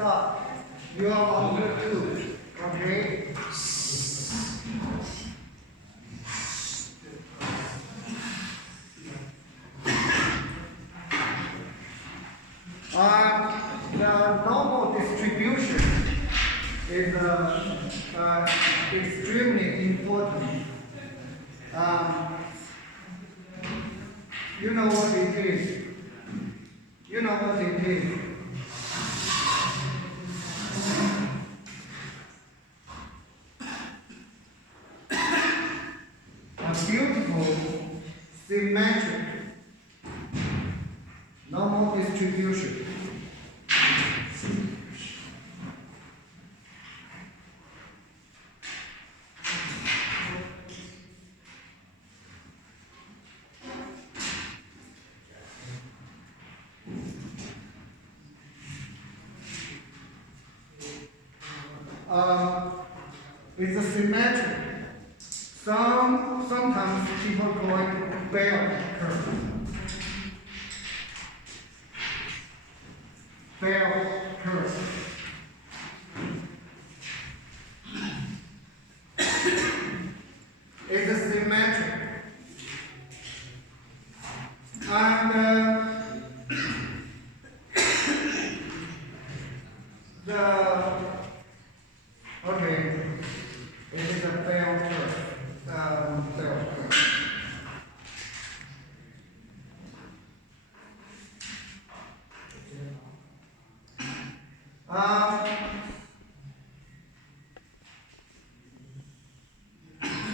stop. You are on Bluetooth. Okay? The normal distribution is extremely important. You know what it is. You know what it is. A beautiful, symmetric, normal distribution. It's a symmetric. Sometimes people call it bell curve. Bell curve. It's a symmetric. And okay, it is a bell curve. Bell curve.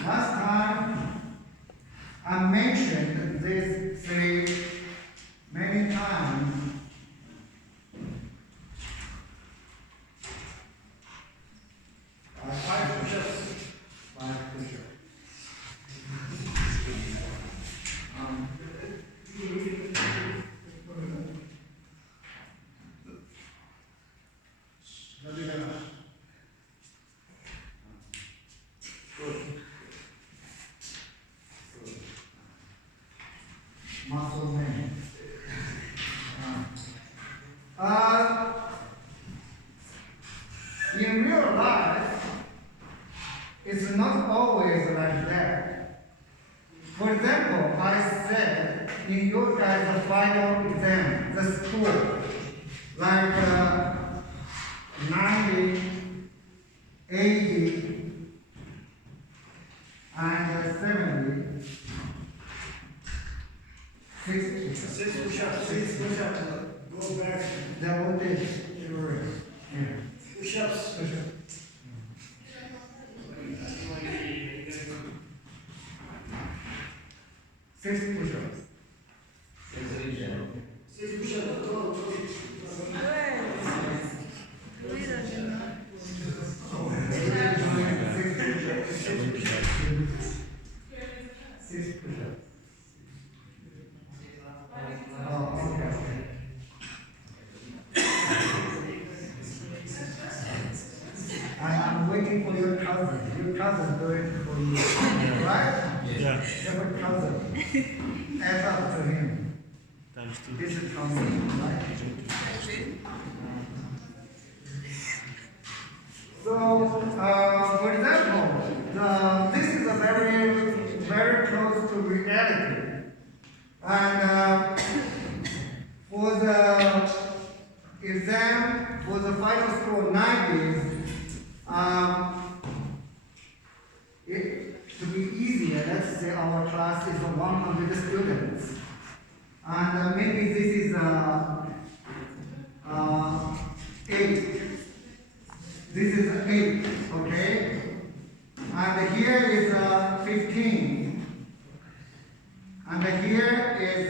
Last time I mentioned this three many times. Five push-ups. Muscle man. In real life, it's not always like that. For example, I said in your guys' final exam, the score, like 90, 80, and 70. 6 push-ups. 6 push-ups. Go back. That one did. Yeah. Push-ups. Push-ups. 6 push-ups. 6 push-ups. Go. I'm waiting for your cousin. Your cousin do it for you. Right? Yeah. Your cousin. Add up to him. Times 2. This is cousin, right? So, for example, this is a very close to reality. And for the exam, for the final score 90s, to be easier, let's say our class is 100 students. And maybe this is 8. This is 8, okay? And here is 15. And here is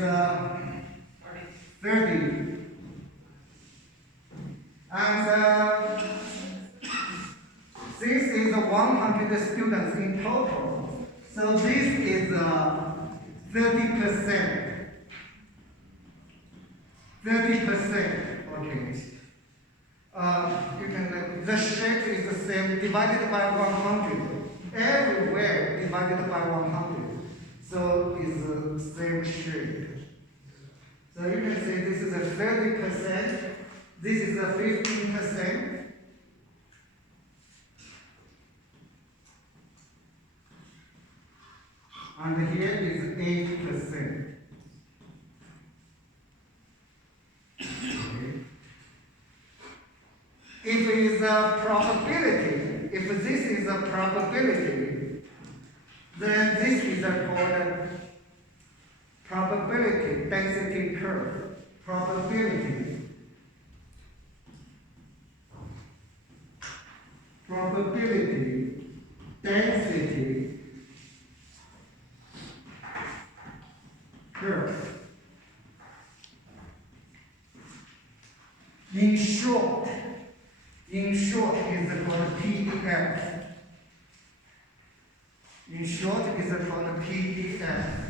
30. And this is 100 students in total. So this is 30%. 30%, okay. You can, the shape is the same, divided by 100. Everywhere divided by 100. So it's the same shape. So you can say this is a 30%, this is a 15%, and here is 8%. Okay. If it is a probability, if this is a probability, then this is called probability density curve. Probability density curve. In short, is called PDF. In short, is called PDF.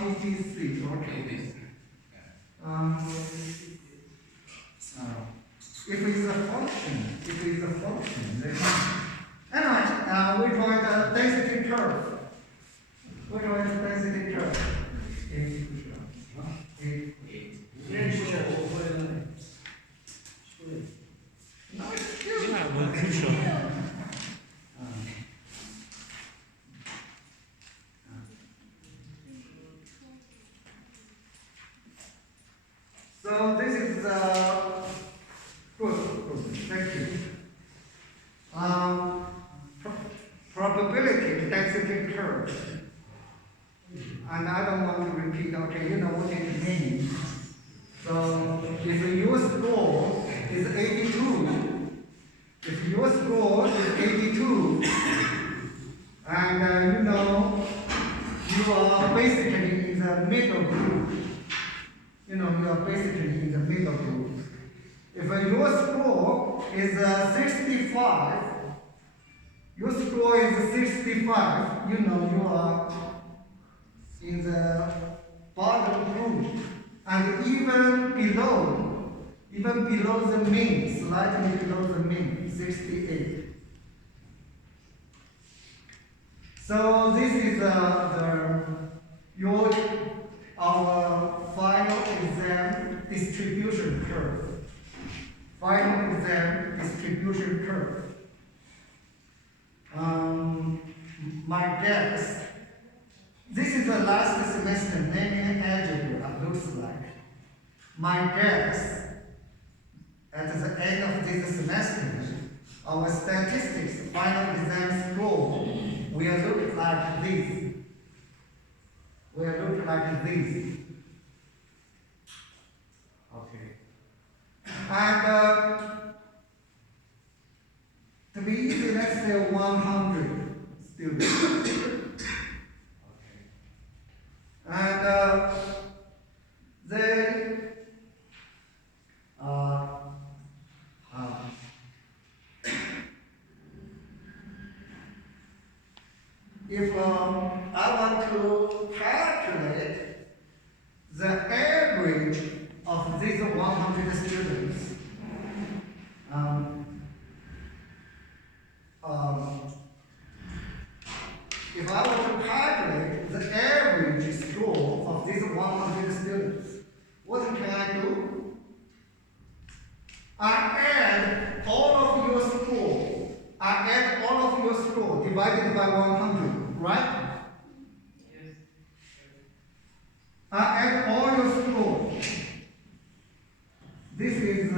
53, okay. If it's a function, then anyway, we call it a density curve. No, it's cute. Yeah, well, crucial. So this is good. Thank you. Probability density curve. And I don't want to repeat. Okay, you know what it means. So if your score is 82, and you know you are basically in the middle group. You are basically in the middle group. If your score is 65, you are in the bottom group, and even below the mean, slightly below the mean, 68. So this is our final exam distribution curve. My guess, this is the last semester linear algebra looks like. My guess, at the end of this semester, our statistics final exam score will look like this. Okay. And to be easy, let's say 100 students. Okay. And they if I want to calculate the average of these 100 students, if I want to calculate the average score of these 100 students, what can I do? I add all of your score divided by 100, right? Yes. I add all your score. This is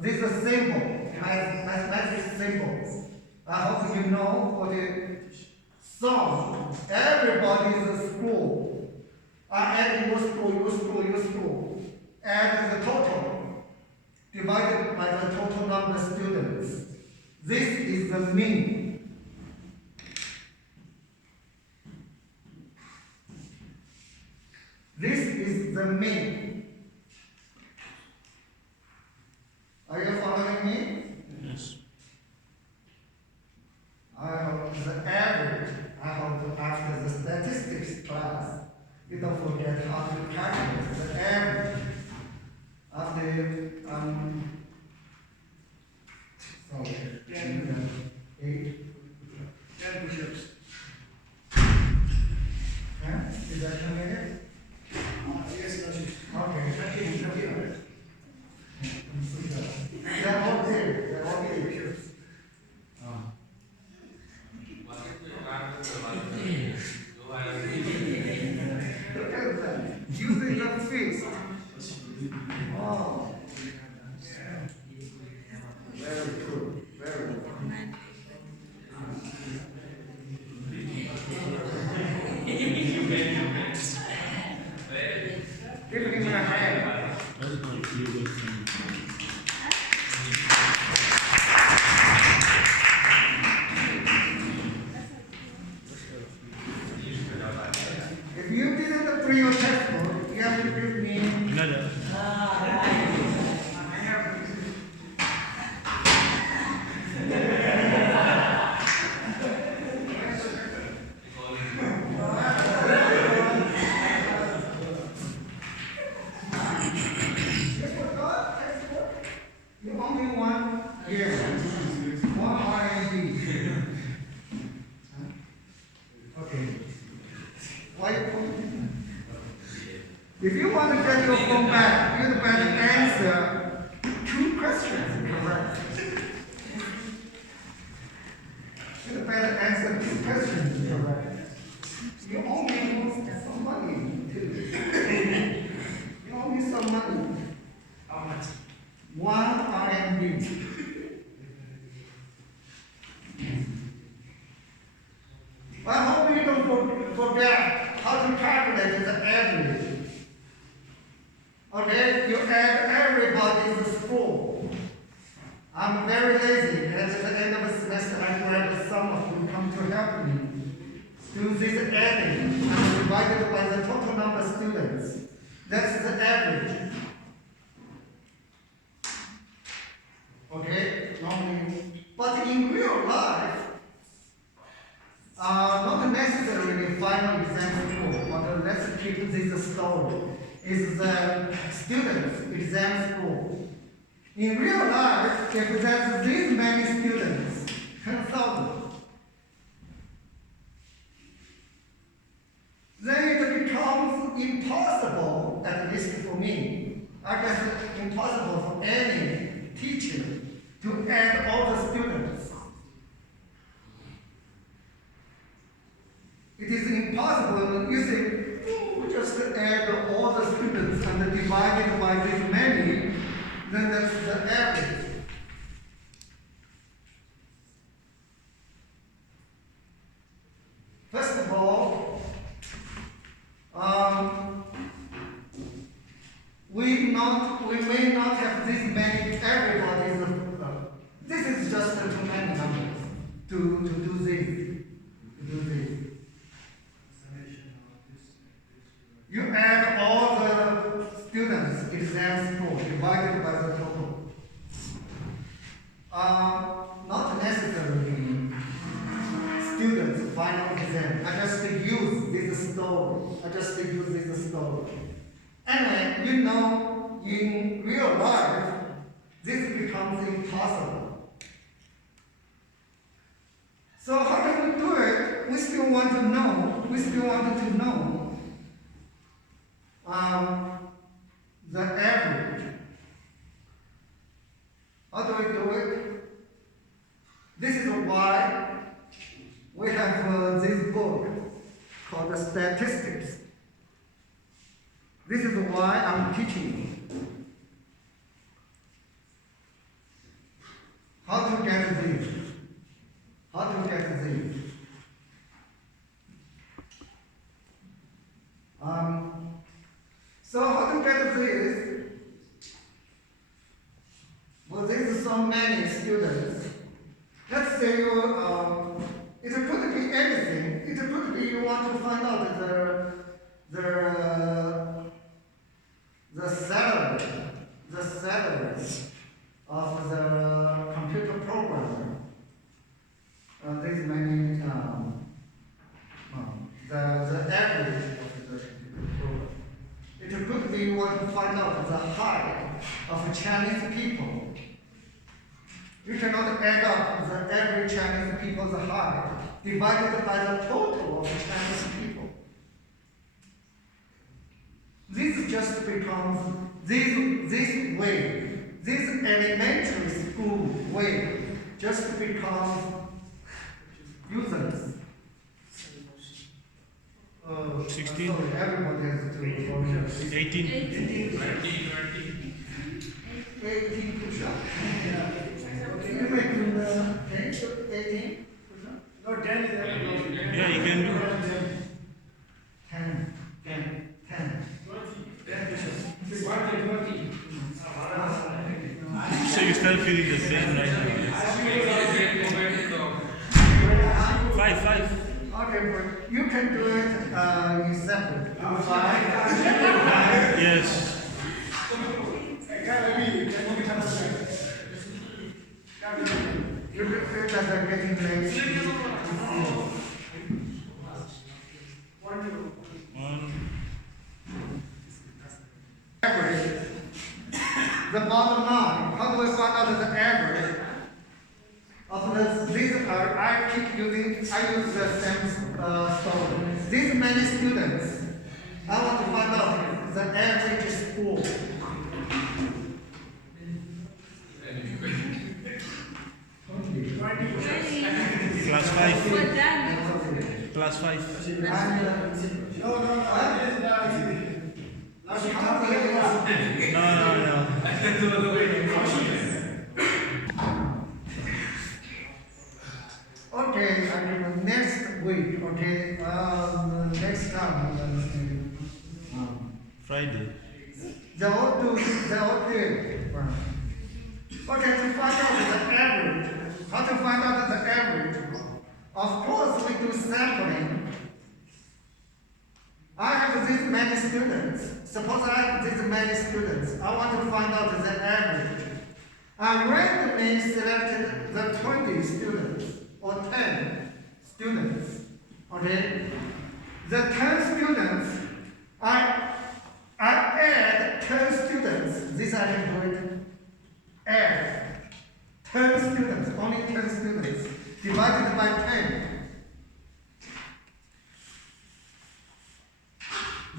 this is a symbol, mathematical symbols. I hope you know what the sum, everybody's score. I add your score, add the total, divided by the total number of students. This is the mean. This is the mean. Are you following me? Yes. I hope the average, I hope after the statistics class, you don't forget how to calculate the average of the, sorry, 8. 10 push-ups. Yeah? Is that familiar? Yes, Rajesh. Okay. present. Using the fixed. Oh. Very true. Very good. Give him a hand. If you didn't bring your textbook, you have to give me. You only one year, one R&D. Okay. Why you put- If you want to get your phone back, you better answer 2 questions correct. You better answer 2 questions correct. You only need some money too. You only need some money. How much? 1 RMB. I hope you don't forget how to calculate the average. Okay, you add everybody's score. I'm very lazy, and at the end of the semester, I grab some of you come to help me do this adding and divide it by the total number of students. That's the average. Okay, normally, but in real life, not necessarily final exam score, but let's keep this story. Is the student's exam score. In real life, if there's this many students, 10,000, then it becomes impossible, at least for me, I guess impossible for any teacher to add all the students. It is impossible. You say, just add all the students and divide it by this many, then that's the average. First of all, we may not have this many everybody's. This is just too many numbers to do this. You add all the students' exam score divided by the total. Not necessarily students' final exam. I just use this story. Anyway, you know, in real life, this becomes impossible. So how can we do it? We still wanted to know the average. How do we do it? This is why we have this book called Statistics. This is why I'm teaching you how to get this. So how to get this? Well, there's so many students. Let's say you, it could be anything. It could be you want to find out the salary of the computer programmer. There's many the average of the computer program. It could be you want to find out the height of Chinese people. You cannot add up the every Chinese people's height divided by the total of Chinese people. This just becomes this way, this elementary school way just becomes useless. 16. Sorry, everybody has to do 18. 18 push-ups. You may do 10 to 18 push-ups. No, 10 is Yeah, you can do. 10. 10. 20. So you still feeling the same right now? Five. Okay, but you can do it in separate. Do 5. Yes. You can feel that they're getting late. One. Average. The bottom line. How do we find out the average of this? These are, I use the same story. These many students, I want to find out the average score. Class 5. Class 5. No. Okay, I mean, next week, okay, next time, Friday. they all do it. Okay, to find out the average, how to find out the average? Of course, we do sampling. I have these many students. Suppose I have these many students. I want to find out the average. I randomly selected the 20 students or 10 students. Okay? The 10 students, I add 10 students. This I can do it. Add 10 students, only 10 students, divided by 10.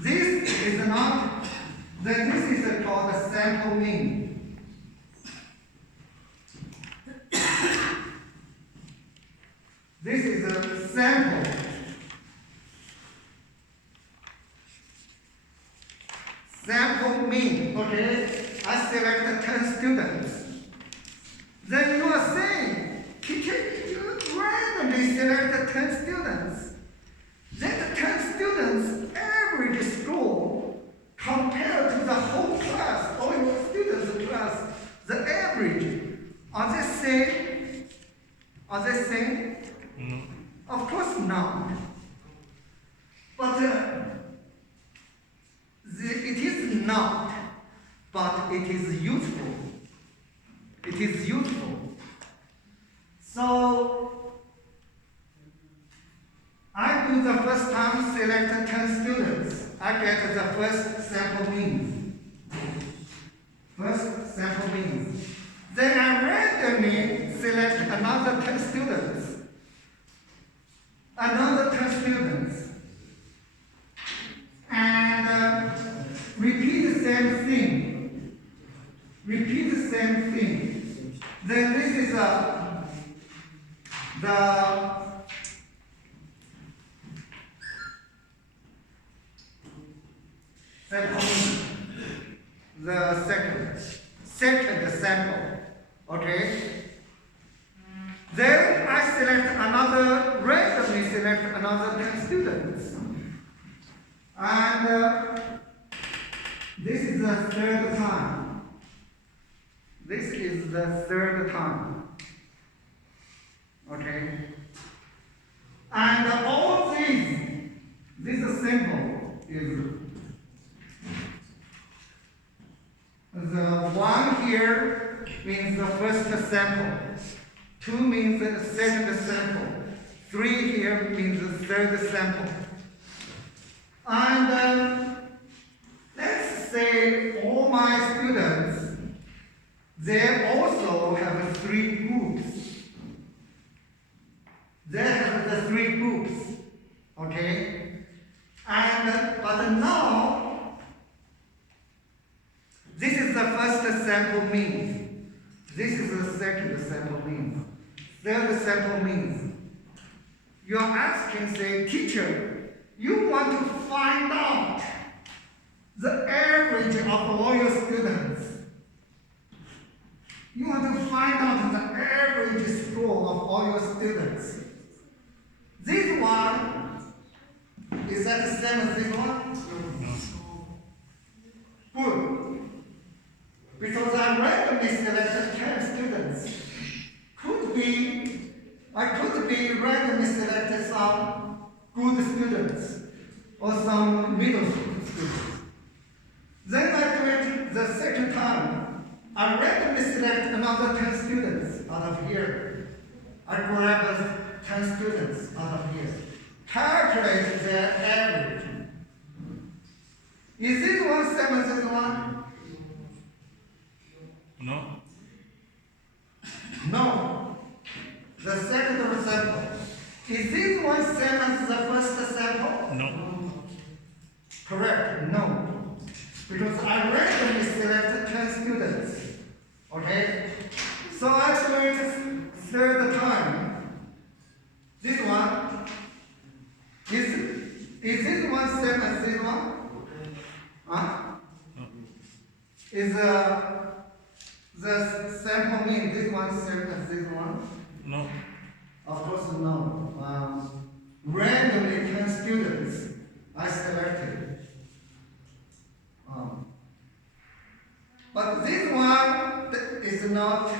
This is not, then this is called a sample mean. This is a sample. Sample mean, okay? I select 10 students. Then you are saying, teacher, you randomly select 10 students. Then the 10 students average score compared to the whole class, all your students class, the average, are they same? Are they same? No. Of course not. But it is not, but it is useful. It is useful. So, I do the first time select 10 students. I get the first sample means. First sample means. Then I randomly select another 10 students. Another 10 students. And repeat the same thing. Repeat the same thing. Then this is the second sample. Okay? Then I randomly select another 10 students. And this is the third time. This is the third time. Okay? And all this symbol is the 1 here means the first sample, 2 means the second sample, 3 here means the third sample. And let's say all my students, they also have 3 groups. They have the 3 groups, okay? And but now, this is the first sample means. This is the second sample means. Third sample means. You are asking, say, teacher, you want to find out the average of all your students. You want to find out the average score of all your students. This one, is that the same as this one? Good. Because I randomly selected 10 students. I could be randomly selected some good students or some middle school students. Then I do it the second time. I randomly select another 10 students out of here. I grab 10 students out of here. Calculate their average. Is this one same as this one? No. No. The second sample. Is this one same as the first sample? No. Correct. No. Because I randomly selected 10 students. Okay? So I do it third time. This one. Is this one same as this one? Huh? No. Is the sample mean this one same as this one? No. Of course no. Randomly 10 students I selected. But this one is not,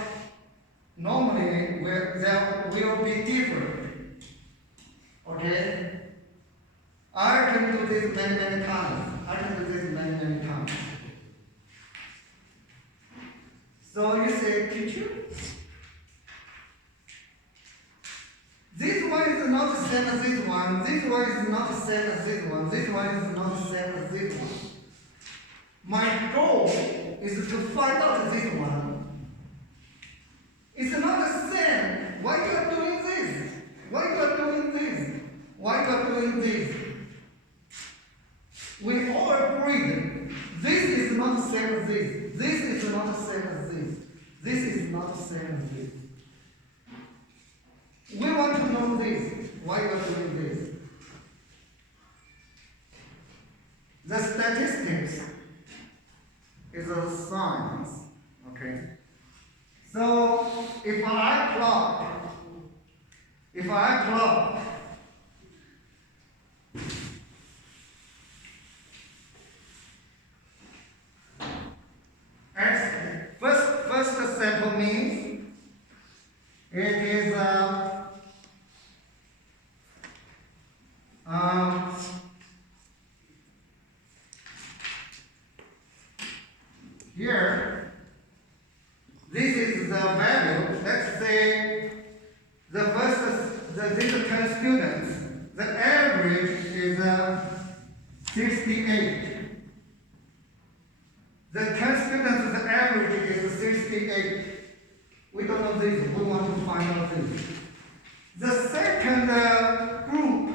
normally there will be different. Okay? I can do this many times. I can do this many times. So you say, teacher, this one is not the same as this one. This one is not the same as this one. This one is not the same as this one. My goal is to find out this one. It's not the same. Why you are doing this? Why you are doing this? Why you are doing this? We all agreed. This is not the same as this. This is not the same as this. This is not the same as this. We want to know this. Why you are doing this? The statistics is a science. Okay? So if I plot first sample means it is here. This is the value. Let's say these 10 students. The average is 68. The 10 students, the average is 68. We don't know this. We want to find out this. The second group,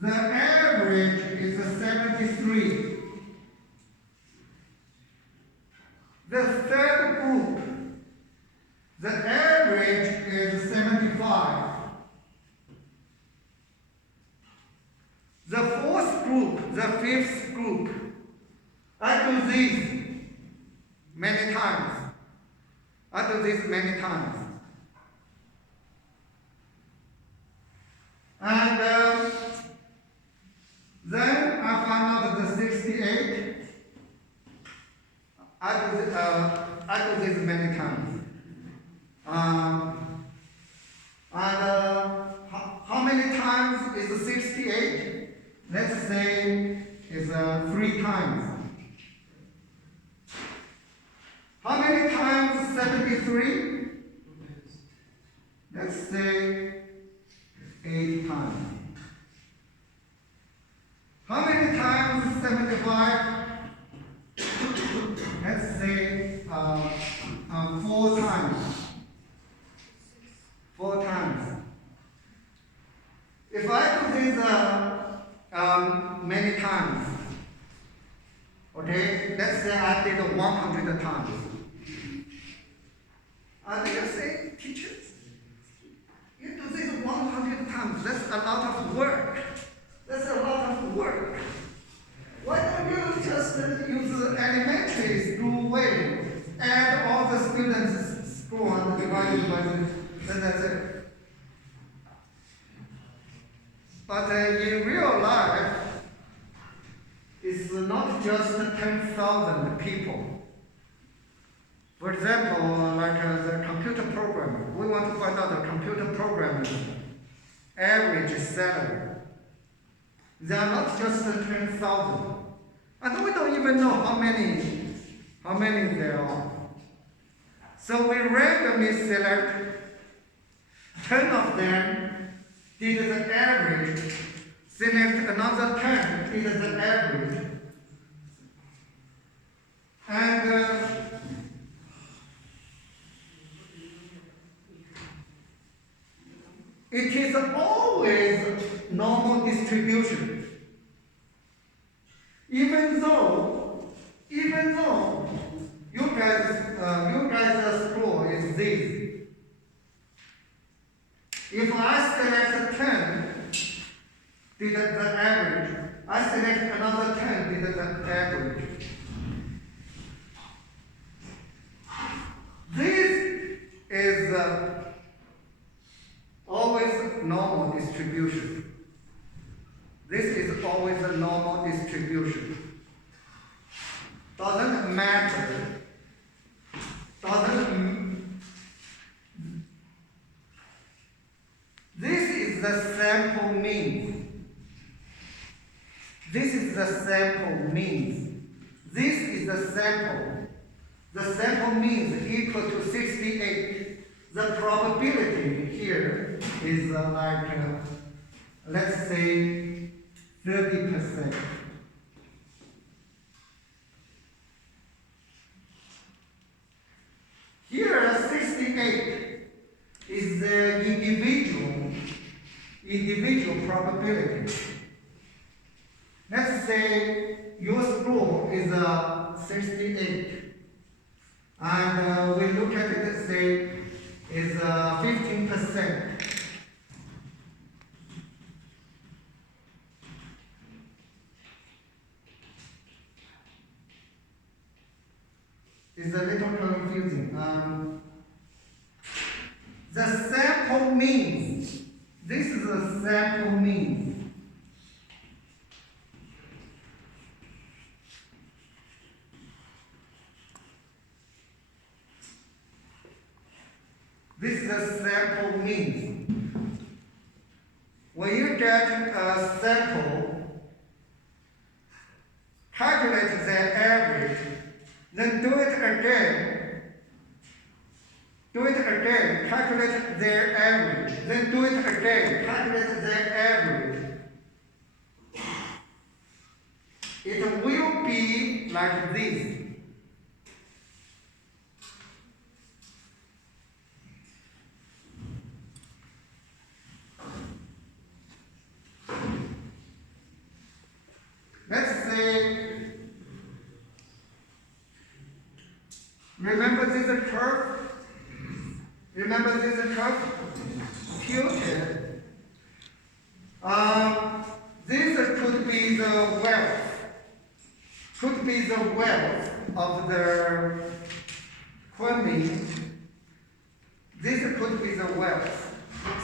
the average is 73. The third group, the average is 75. The fourth group, the fifth group, I do this many times. And then I find out the 68. I do this many times. How many times is 68? Let's say it's 3 times. How many times 73? Let's say 8 times. How many times 75? Let's say 4 times. 4 times. If I do this many times, okay, let's say I did 100 times. They will say, teacher, you do this 100 times. That's a lot of work. use elementary school way. Add all the students' score and divide it by then that's it. But in real life, it's not just 10,000 people. For example, like the computer programmer, we want to find out the computer programmer's average salary. They are not just 10,000. And we don't even know how many there are. So we randomly select 10 of them, did the average, select another 10, did the average. And it is always normal distribution. Even though you guys' score is this. If I select 10, did the average. I select another 10, did the average. This is always normal distribution. This is always a normal distribution. Doesn't matter. This is the sample mean. This is the sample mean. This is the sample. The sample mean is equal to 68. The probability here is let's say 30%. Here, 68 is the individual probability. Let's say your score is 68, and we look at it, say, is 15%. It's a little confusing. The sample means, this is a sample means. This is a sample means. When you get a sample, calculate the average, then do it again. Do it again, calculate their average. Then do it again, calculate their average. It will be like this. Let's say, remember this curve? Remember this curve? Tilted. This could be the wealth. Could be the wealth of the Kunming. This could be the wealth.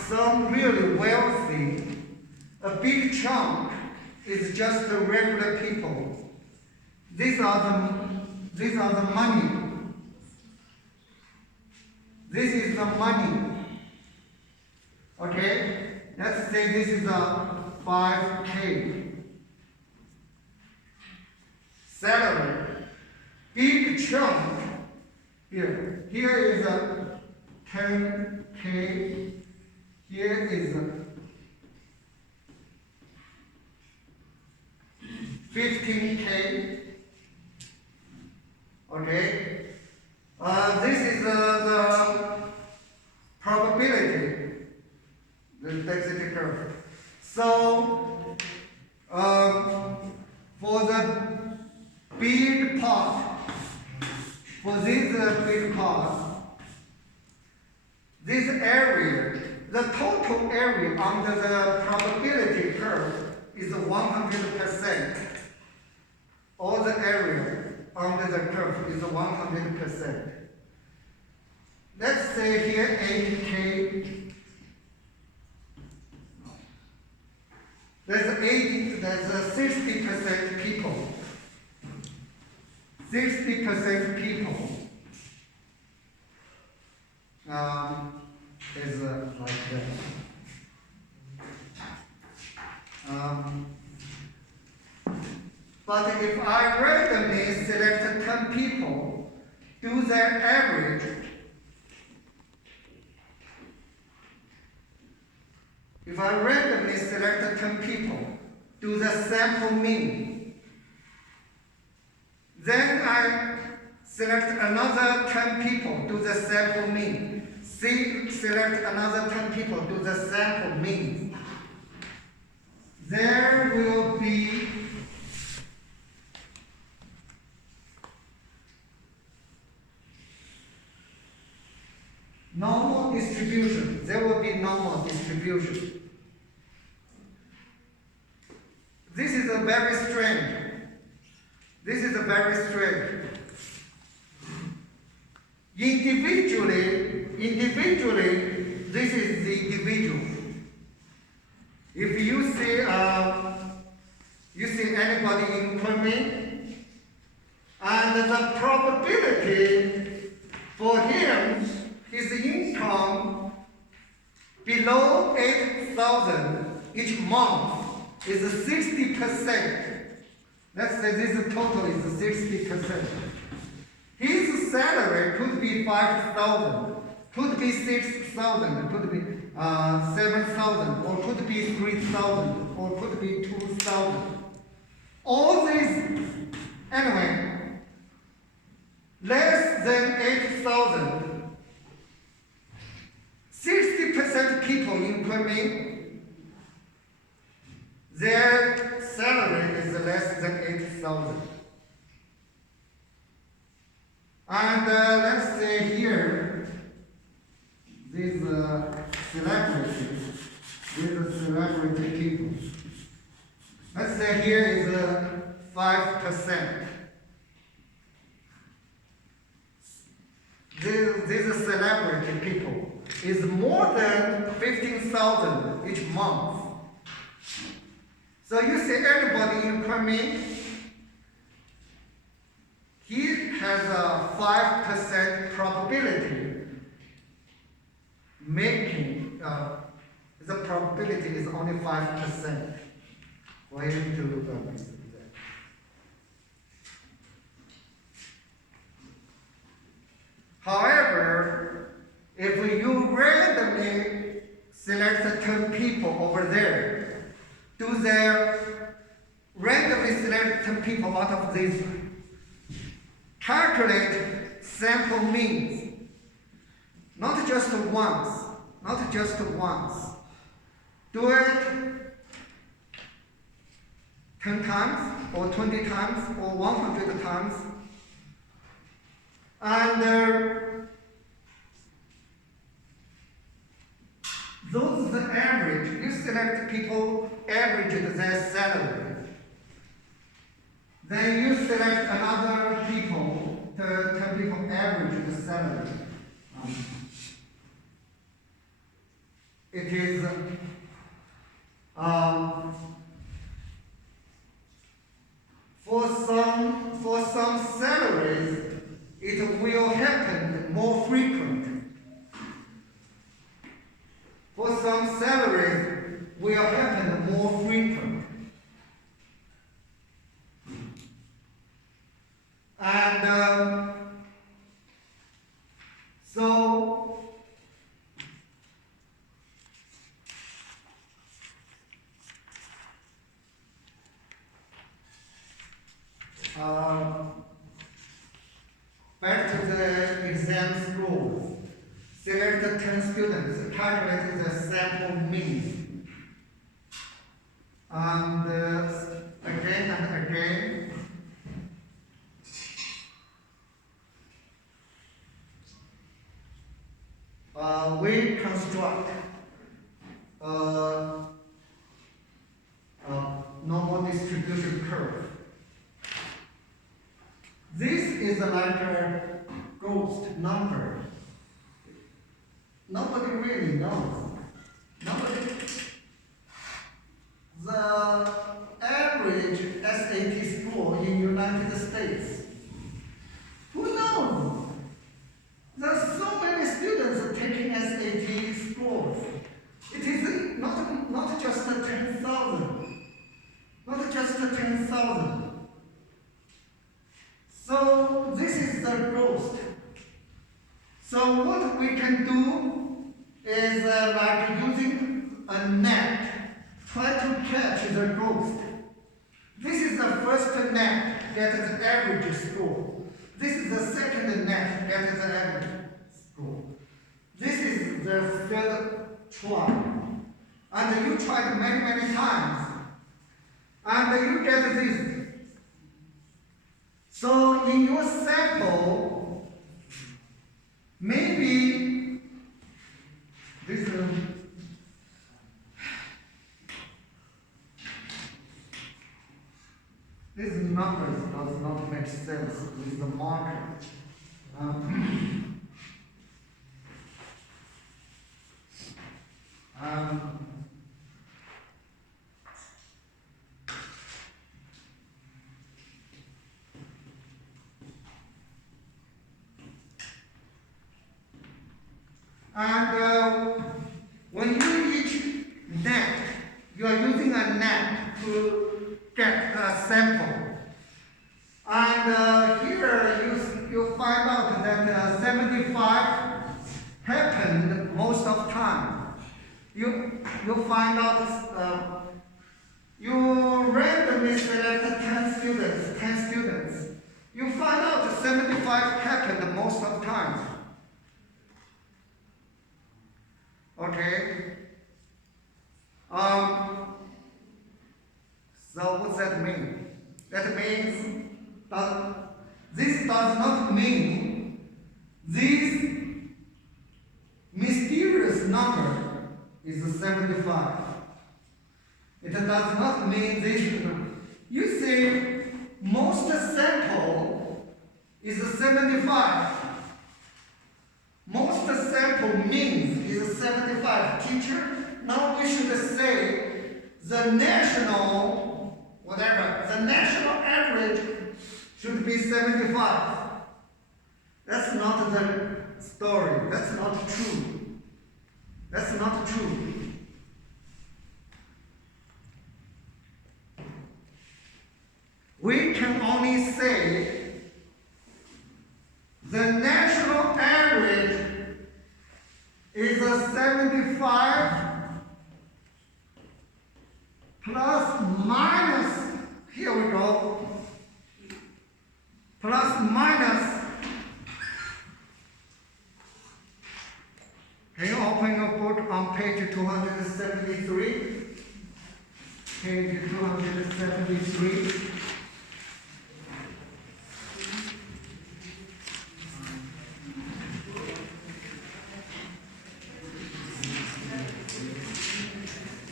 Some really wealthy, a big chunk is just the regular people. These are the money. This is the money. Okay? Let's say this is a 5K. Salary. Big chunk. Here. Here is a 10K. Here is a 15K. Okay? This is the probability, the density curve. So, for the big part, for this big part, this area, the total area under the probability curve is 100%. All the area the curve is 100%. Let's say here 8K. There's 60% people. 60% people is like that. But if I randomly select 10 people, do their average, if I randomly select 10 people, do the sample mean, then I select another 10 people, do the sample mean. Select another 10 people, do the sample mean. There will be normal distribution. There will be normal distribution. This is a very strange. This is a very strange. Individually, this is the individual. If you see anybody in Kunming, and the probability for him, his income below 8,000 each month is 60%. Let's say this total is 60%. His salary could be 5,000, could be 6,000, could be 7,000, or could be 3,000, or could be 2,000. All these, anyway, less than 8,000, 60% people in Kunming, their salary is less than 8,000. And let's say here, these celebrity people. Let's say here is 5%. These celebrity people is more than 15,000 each month. So you see anybody in Kunming, he has a 5% probability making, the probability is only 5% for him to do that. However, if you randomly select 10 people over there, do their randomly select 10 people out of this, calculate sample means, not just once, do it 10 times, or 20 times, or 100 times, and those the average. You select people, average their salary. Then you select another people, 10 people average the salary. It is for some salaries it will happen more frequent. For some salaries will happen more frequent. And so back to the exam rules. Select the 10 students, calculate the sample mean. And again and again, we construct a normal distribution curve. This is like a ghost number. Nobody really knows. Nobody. The average SAT score in United States. Who knows? There are so many students taking SAT scores. It is not just 10,000. Not just 10,000. So this is the ghost. So what we can do is like using a net, try to catch the ghost. This is the first net, get the average score. This is the second net, get the average score. This is the third try. And you tried many, many times. And you get this. So in your sample, maybe this these numbers does not make sense with the marker. And when you each net, you are using a net to get a sample. And here you find out that 75 happened most of time. You find out you randomly select 10 students. You find out 75 happened most of time. Okay. So what's that mean? That means that this does not mean this mysterious number is 75. It does not mean this. You see, most sample is 75. Most sample means is 75. Teacher, now we should say the national, the national average should be 75. That's not the story. That's not true. That's not true. We can only say the national average is 75 plus minus, here we go, plus minus. Can you open your book on page 273? Page 273.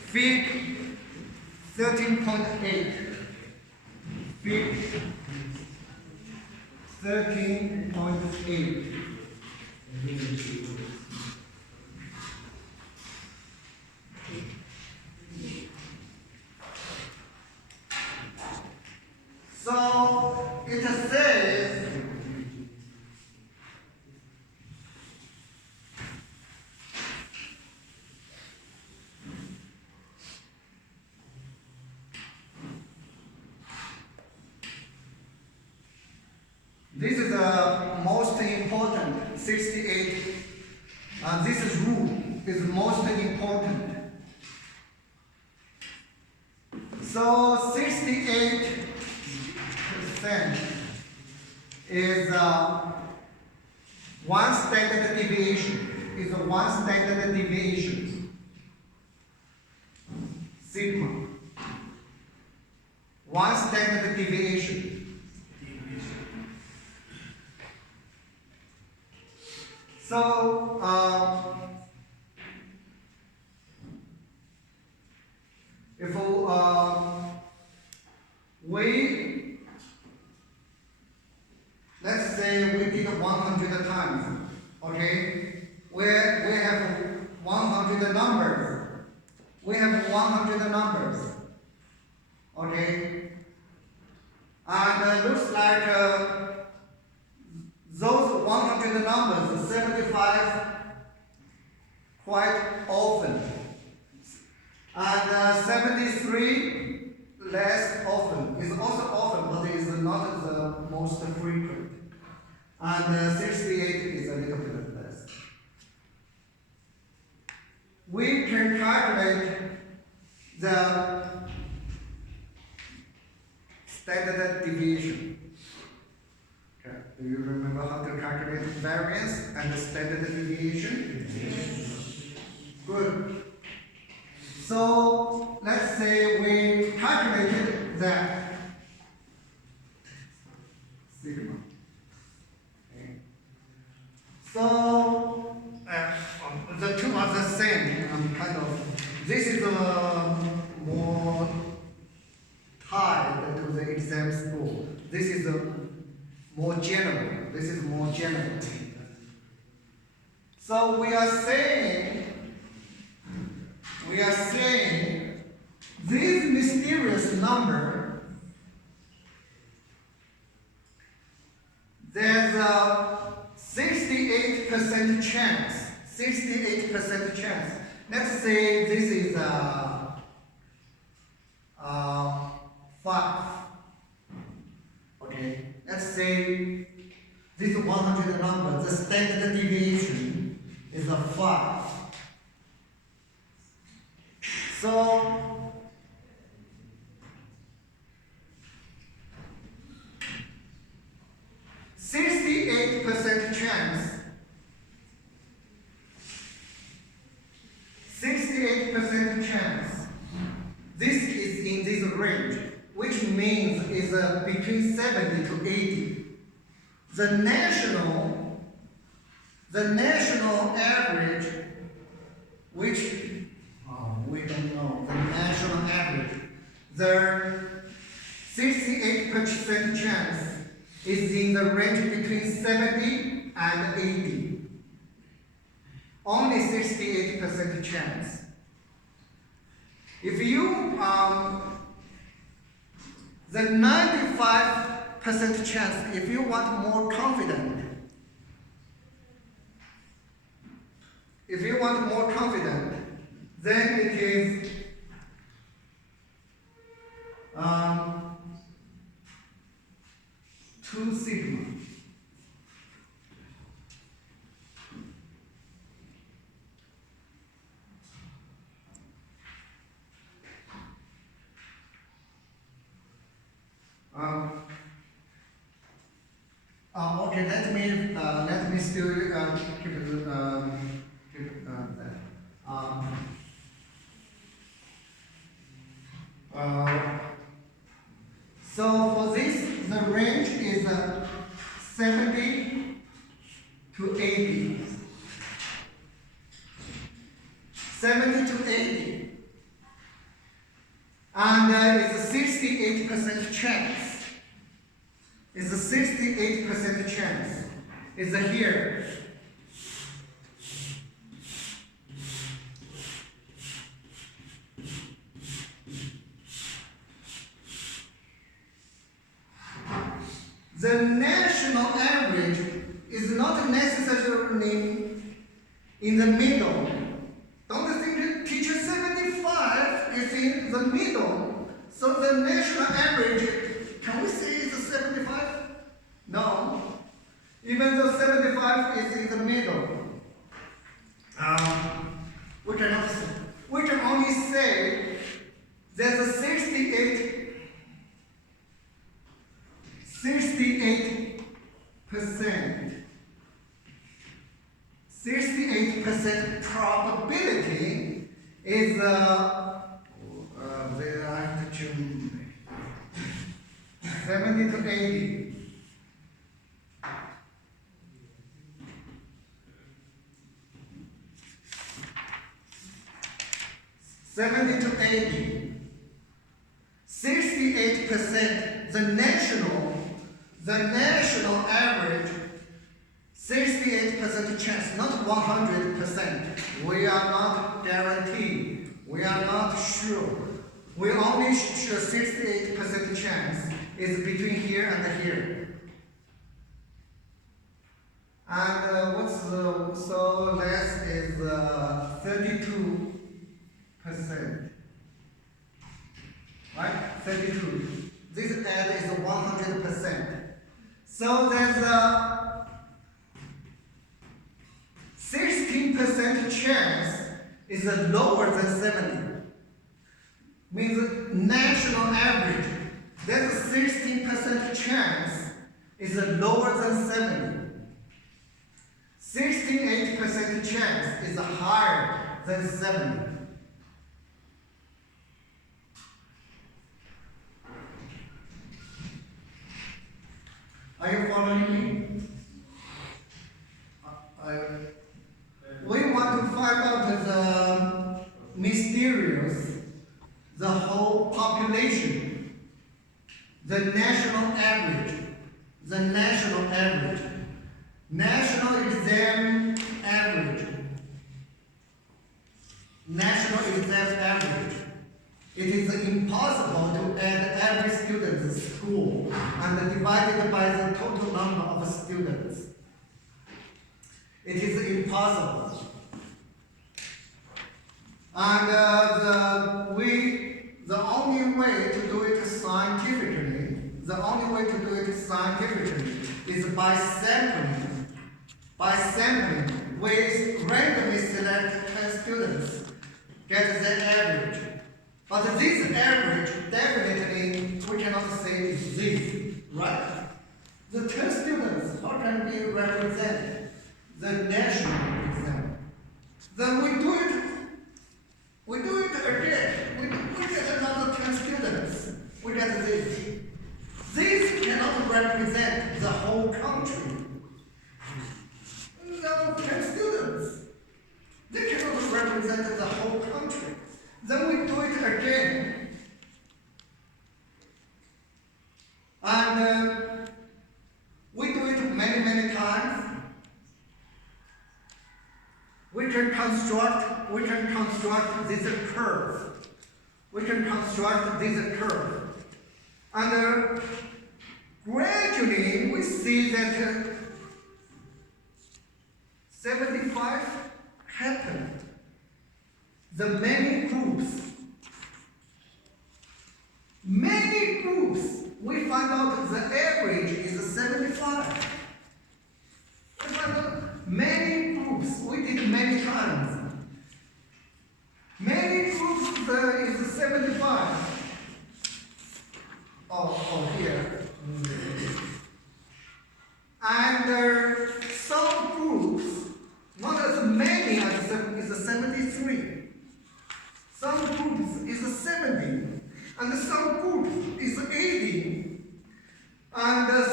Fig 13.8. Fig 13.8. So it says this is the most important 68. This is rule is most important. So 68% is one standard deviation. Is one standard deviation. Sigma. One standard deviation. So if we let's say we did 100 times. Okay? We have 100 numbers. We have 100 numbers. Okay? And looks like those 100 numbers, 75 quite often. And 73 less often. Is also often, but is not the most frequent. And 68 is a little bit less. We can calculate the standard deviation. Okay. Do you remember how to calculate variance and the standard deviation? Good. So let's say we calculated that sigma. Okay. So the two are the same. Kind of. This is more tied to the exam score. This is more general. This is more general. So we are saying this mysterious number, there's a 68% chance. 68% chance. Let's say this is 5. Okay. Let's say this 100 number, the standard deviation is a 5. So %68 chance. 68% chance. This is in this range, which means is between 70 to 80. The national average, which we don't know the national average. The 68% chance is in the range between 70 and 80. Only 68% chance. If you the 95% chance, if you want more confident, then it is 2 sigma. Okay, let me still keep it that. So for this, the range is 70 to 80. 70 to 80. And it's a 68% chance. It's a 68% chance. It's here. The national average is not necessarily in the middle. Don't think teacher 75 is in the middle. So the national average, can we say it's 75? No. Even though 75 is in the middle. We cannot say. We can only say there's a 68% probability is there I have to choose 70 to 80. $70 to $80. 68%, the The national average, 68% chance, not 100%. We are not guaranteed. We are not sure. We only sure 68% chance is between here and here. And what's the, so less is 32%. Right? 32. This ad is 100%. So there's a 16% chance is lower than 70. Means national average. There's a 16% chance is lower than 70. 68% chance is higher than 70. Are you following me? We want to find out the mysterious, the whole population, the national average, national exam average, national exam average. It is impossible to add every student's school and divide it by the total number of students. It is impossible. And the only way to do it scientifically, is by sampling. By sampling, we randomly select 10 students, get the average. But this average, definitely, we cannot say is this, right? The 10 students, how can we represent the national exam? Then we do it again. We get another 10 students. We get this. This cannot represent the whole country. No, 10 students. They cannot represent the whole country. Then we do it again. And we do it many times. We can construct this curve. And gradually we see that 75 happened. The many groups, we find out the average is 75. We find out many groups, we did many times. Many groups there is 75. Oh, here. And some groups, not as many as is 73. Some groups is 70, and some groups is 80, and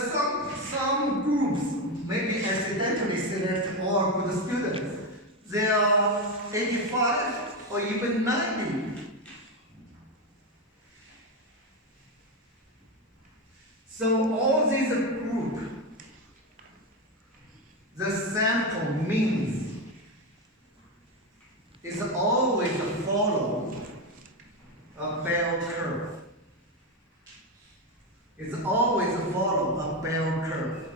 some groups maybe accidentally select all good students. They are 85 or even 90. So all these groups, the sample means is always follow a bell curve. It's always follow a bell curve.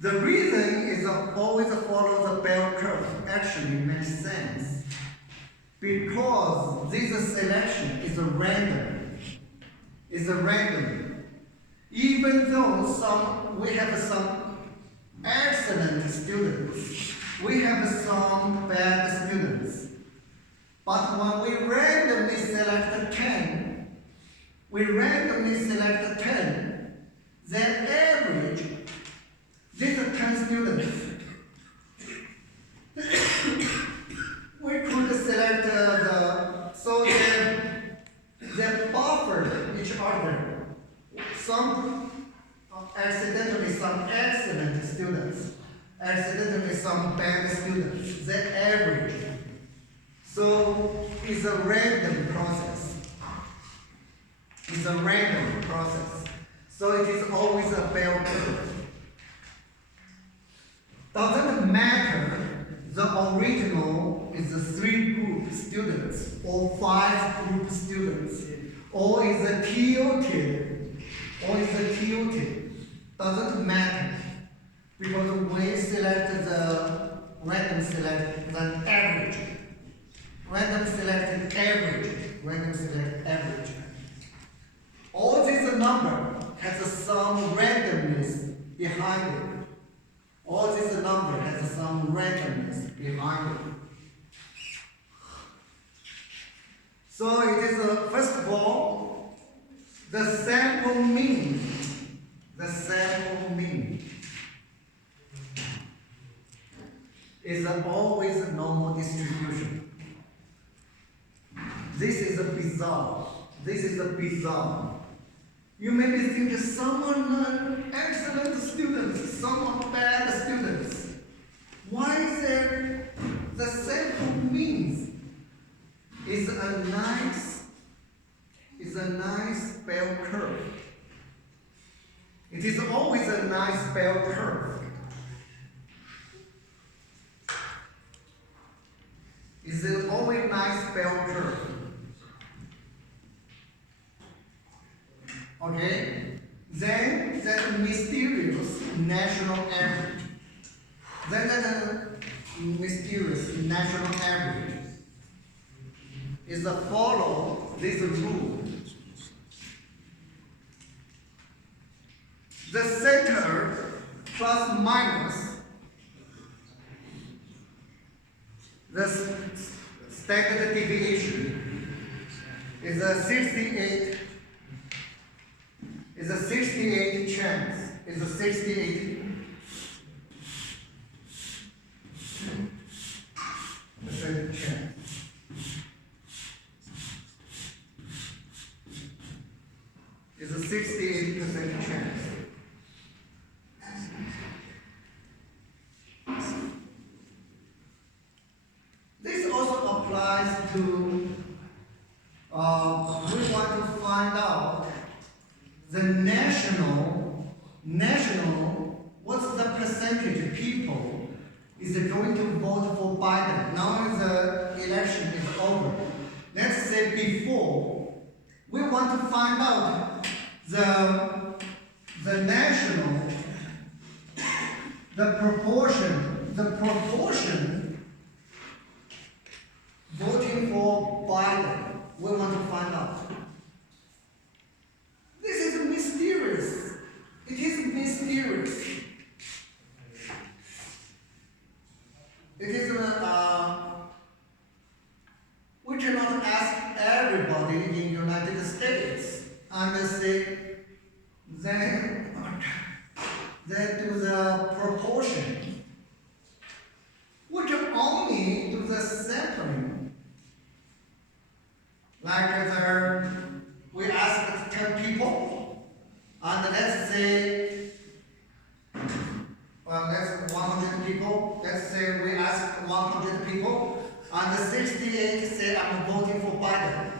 The reason is always follow the bell curve actually makes sense because this selection is random. Even though we have some excellent students, we have some bad students. But when we randomly select 10, the average, these are 10 students. We could select so they buffer each other. Some accidentally, some excellent students, accidentally some bad students, the average. So it's a random process. So it is always a bell curve. Doesn't matter the original is the 3 group students or 5 group students or is a tilted doesn't matter because we select the random select the average. Random select average. All this number has some randomness behind it. All this number has some randomness behind it. So it is first of all the sample mean. Is always a normal distribution. This is a bizarre. You may be thinking someone excellent students, someone bad students. Why is there the sample means is a nice bell curve. It is always a nice bell curve. Is it always nice bell curve? Okay? Then that mysterious national average. Then that mysterious national average is to follow this rule. The center plus minus the standard deviation is a 68 chance. Is a 68 percent chance. Is a 68% chance. This also applies to we want to find out the national, what's the percentage of people is going to vote for Biden. Now the election is over. Let's say before, we want to find out the national, the proportion voting for Biden. We want to find out. This is mysterious. It is mysterious. It is we cannot ask everybody in United States and say then do the proportion. We can only do the sampling. Like we asked 10 people, and let's say, that's 100 people. Let's say we asked 100 people, and 68 said I'm voting for Biden.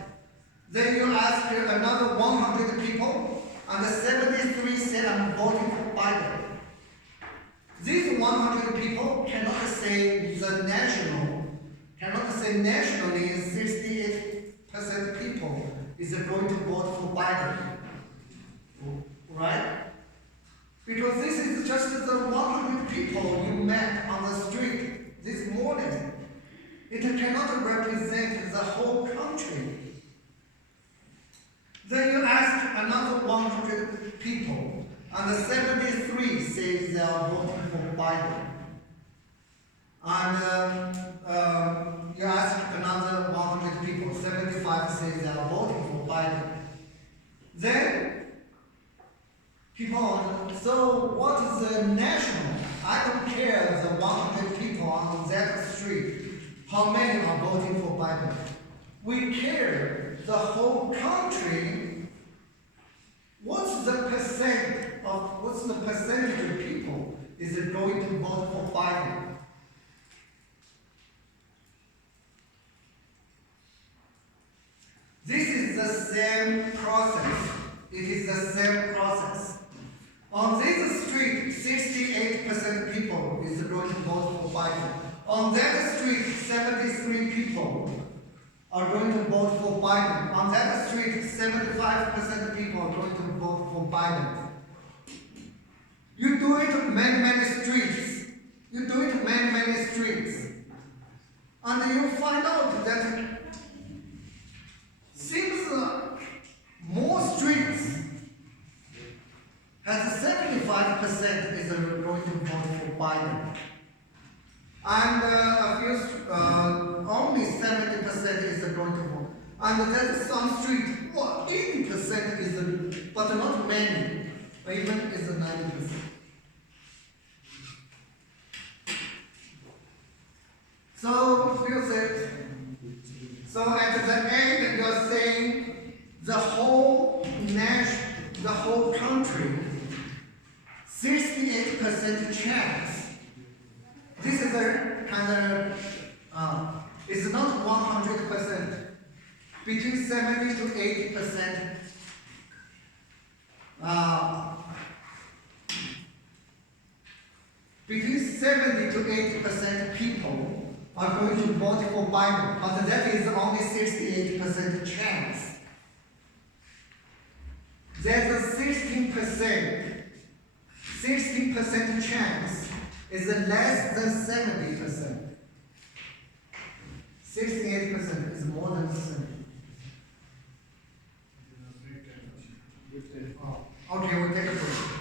Then you ask another 100 people, and 73 said I'm voting for Biden. These 100 people cannot say nationally 68% people is going to vote for Biden. Right? Because this is just the 100 people you met on the street this morning. It cannot represent the whole country. Then you ask another 100 people, and 73 say they are voting for Biden. And you ask another 100 people, 75 say they are voting for Biden. Then people, so what is the national? I don't care the 100 people on that street, how many are voting for Biden. We care the whole country. What's the percentage of people is it going to vote for Biden? This is the same process. It is the same process. on that street, 73 people are going to vote for Biden. On that street, 75% of people are going to vote for Biden. You do it many streets. You do it many streets. And you find out that seems more streets has 75% is going to vote for Biden. And only 70% is going to vote. And there's some street, 80% is, but not many, even is 90%. So, you say, so at the end you're saying the whole country, 68% chance. This is a kind of, it's not 100%. Between 70 to 80%. Between 70 to 80% people are going to vote for Biden, but that is only 68% chance. There's a 16% chance is less than 70%. 68% is more than 70. Okay, we'll take a break.